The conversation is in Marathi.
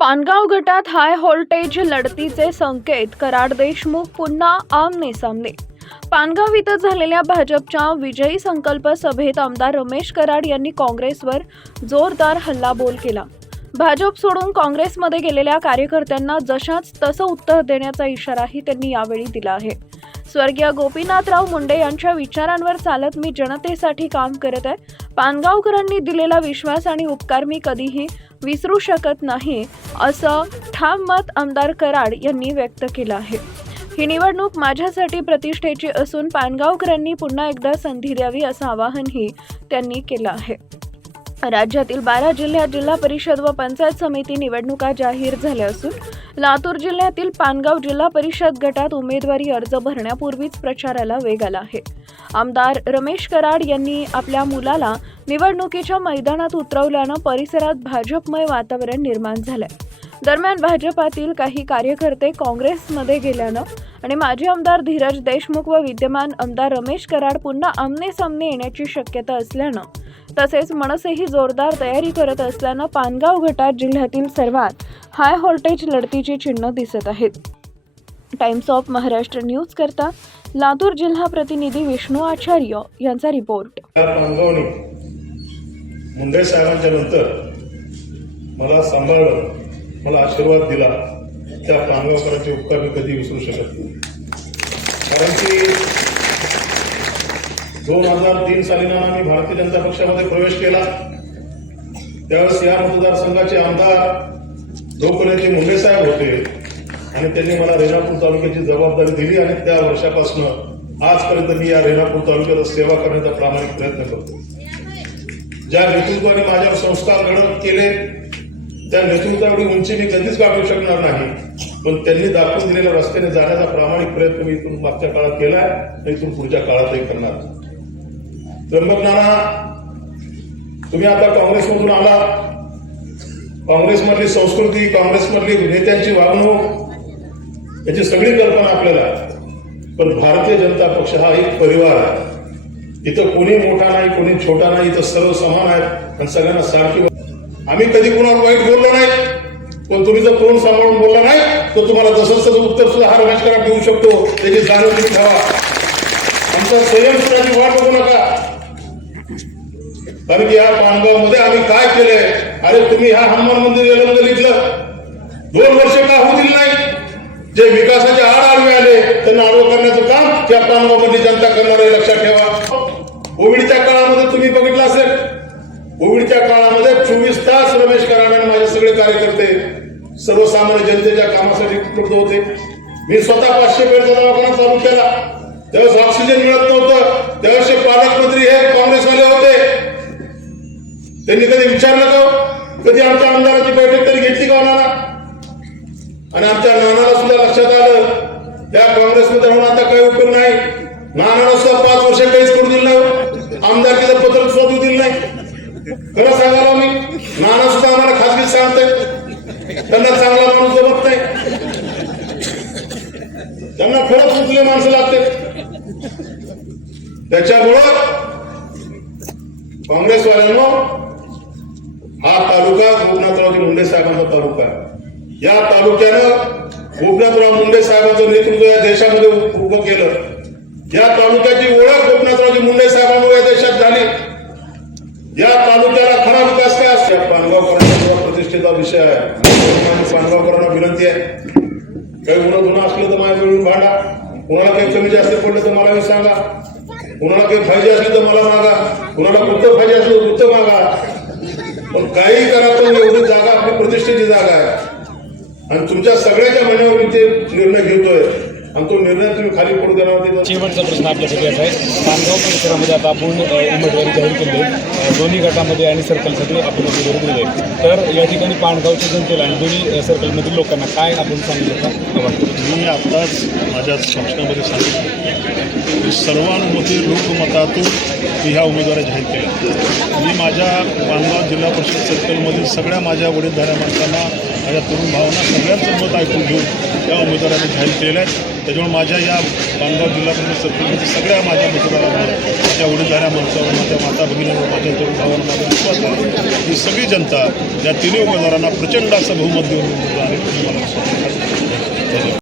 पानगाव गटात हाय व्होल्टेज लढतीचे संकेत कराड देशमुख पुन्हा आमने सामने. पानगाव इथं झालेल्या भाजपच्या विजयी संकल्प सभेत आमदार रमेश कराड यांनी काँग्रेसवर जोरदार हल्लाबोल केला. भाजप सोडून काँग्रेसमध्ये गेलेल्या कार्यकर्त्यांना जशाच तसं उत्तर देण्याचा इशाराही त्यांनी यावेळी दिला आहे. स्वर्गीय गोपीनाथराव मुंडे यांच्या विचारांवर चालत मी जनतेसाठी काम करत आहे. पानगावकरांनी दिलेला विश्वास आणि उपकार मी कधीही विसरू शकत नाही असं ठाम मत आमदार कराड यांनी व्यक्त केलं आहे. ही निवडणूक माझ्यासाठी प्रतिष्ठेची असून पानगावकरांनी पुन्हा एकदा संधी द्यावी असं आवाहनही त्यांनी केलं आहे. राज्यातील बारा जिल्ह्यात जिल्हा परिषद व पंचायत समिती निवडणुका जाहीर झाल्या असून लातूर जिल्ह्यातील पानगाव जिल्हा परिषद गटात उमेदवारी अर्ज भरण्यापूर्वीच प्रचाराला वेग आला आहे. आमदार रमेश कराड यांनी आपल्या मुलाला निवडणुकीच्या मैदानात उतरवल्यानं परिसरात भाजपमय वातावरण निर्माण झालंय. दरम्यान भाजपातील काही कार्यकर्ते काँग्रेसमध्ये गेल्यानं आणि माजी आमदार धीरज देशमुख व विद्यमान आमदार रमेश कराड पुन्हा आमने सामने येण्याची शक्यता असल्यानं तसेच मनसेही जोरदार तयारी करत असल्यानं पानगाव गटात जिल्ह्यातील सर्वात हाय व्होल्टेज लढतीची चिन्ह दिसत आहेत. टाइम्स ऑफ महाराष्ट्र न्यूज करता लातूर जिल्हा प्रतिनिधी विष्णू आचार्य यांचा रिपोर्ट मुंडे साहेबांच्या नंतर मला सांभाळलं मला आशीर्वाद दिला त्या पानगावकरांचे उपकार मी कधी विसरू शकत नाही. कारण की दोन हजार तीन साली ना मी भारतीय जनता पक्षामध्ये प्रवेश केला. त्यावेळेस या मतदारसंघाचे आमदार लोकनेते मुंडे साहेब होते आणि त्यांनी मला रेणापूर तालुक्याची जबाबदारी दिली आणि त्या वर्षापासून आजपर्यंत मी या रेणापूर तालुक्यात सेवा करण्याचा प्रामाणिक प्रयत्न करतो. ज्या नेतृत्वाने माझ्यावर संस्कार घडत केले त्या नेतृत्वाएवढी उंची मी कधीच गाठू शकणार नाही पण त्यांनी दाखवून दिलेल्या रस्त्याने जाण्याचा प्रामाणिक प्रयत्न मी इथून मागच्या काळात केला आणि इथून पुढच्या काळातही करणार. त्र्यंबक नाना तुम्ही आता काँग्रेसमधून आला. काँग्रेसमधली संस्कृती काँग्रेसमधली नेत्यांची वागणूक याची सगळी कल्पना आपल्याला पण भारतीय जनता पक्ष हा एक परिवार आहे. इथं कोणी मोठा नाही कोणी छोटा नाही इथं सर्व समान आहेत आणि सगळ्यांना सारखी आम्ही कधी कोणावर वाईट बोललो नाही. पण तुम्ही जर तोंड सांभाळून बोलला नाही तर तुम्हाला जसं तसं उत्तर सुद्धा हा रमेश कराड देऊ शकतो. त्याची जाणीव तुम्ही ठेवा. आमचा संयम सुद्धाची वाट बघू नका. कारण की या पानगावमध्ये आम्ही काय केलंय? अरे तुम्ही ह्या हनुमान मंदिर येलं लिहिलं दोन वर्ष का होऊ दिली नाही? जे विकासाचे आड आडवे आले त्यांना आडवं करण्याचं काम त्या पानगावमधली जनता करणार आहे लक्षात ठेवा. कोविडच्या काळामध्ये तुम्ही बघितलं असेल. कोविडच्या काळामध्ये चोवीस तास रमेश कराड आणि माझे सगळे कार्यकर्ते सर्वसामान्य जनतेच्या कामासाठी उपलब्ध होते. मी स्वतः पाचशे बेडचा दवाखाना चालू केला त्यावेळेस ऑक्सिजन मिळत नव्हतं त्यावेळेस त्या काँग्रेसमध्ये राहून आता काही उपयोग नाही. नानाला सुद्धा पाच वर्ष काहीच करू दिलं नाही. आमदारकीचं पत्र सुद्धा दिलं नाही. खरं सांगायला मी नाना सुद्धा आम्हाला खासगी सांगते त्यांना चांगला माणूस जमत नाही. त्यांना खरंच उचले माणसं लागते त्याच्यामुळं काँग्रेसवाल्यांनो हा तालुका गोपनाथरावजी मुंडे साहेबांचा तालुका आहे. या तालुक्यानं गोपनाथराव मुंडे साहेबांचं नेतृत्व या देशामध्ये उभं केलं. या तालुक्याची ओळख गोपनाथरावजी मुंडे साहेबांमुळे या देशात झाली. या तालुक्याला खरा विकास काय असतो? पानगावकरांचा प्रतिष्ठेचा विषय आहे पानगावकरांना विनंती आहे काही उन्हा गुन्हा असलं तर माझ्या मिळून भांडा. कोणाला काही कमी जास्त पडलं तर मला सांगा. कुणाला काही फायदे असले तर मला मागा. कुणाला कुठं फायदे असले तर कुठं मागा. पण काही करा पण एवढी जागा आपली प्रतिष्ठेची जागा आहे. आणि तुमच्या सगळ्याच्या म्हणण्यावर मी ते निर्णय घेतोय. आणि तो निर्णय तुम्ही खाली पडू देणार शेवटचा प्रश्न आपल्यासाठी असा आहे. पानगाव परिसरामध्ये आता आपण उमेदवारी जाहीर केली आहे. दोन्ही गटामध्ये आणि सर्कलसाठी आपण उमेदवारी दिली आहे. तर या ठिकाणी पानगावच्या जनतेला आणि दोन्ही सर्कलमधील लोकांना काय आपण सांगू शकता? मी आत्ताच माझ्या भाषणामध्ये सांगितलं की सर्वानुमती लोकमतातून मी ह्या उमेदवारी जाहीर केल्या. मी माझ्या पानगाव जिल्हा परिषद सर्कलमधील सगळ्या माझ्या वडीलधाऱ्या माणसांना माझ्या तरुण भावांना सगळ्यांचं मत ऐकून घेऊन त्या उमेदवारांनी जाहीर केलेल्या आहे. त्याच्यामुळे माझ्या या बांधगाव जिल्हा परिषद सरपंच सगळ्या माझ्या मतदारांना माझ्या वडीलधाऱ्या माणसावर माझ्या माता भगिनीवर माझ्या तरुण भावांना माझा विश्वास आहे. ही सगळी जनता या तिन्ही उमेदवारांना प्रचंड असं बहुमत देऊन निवडून आणेल, मला विश्वास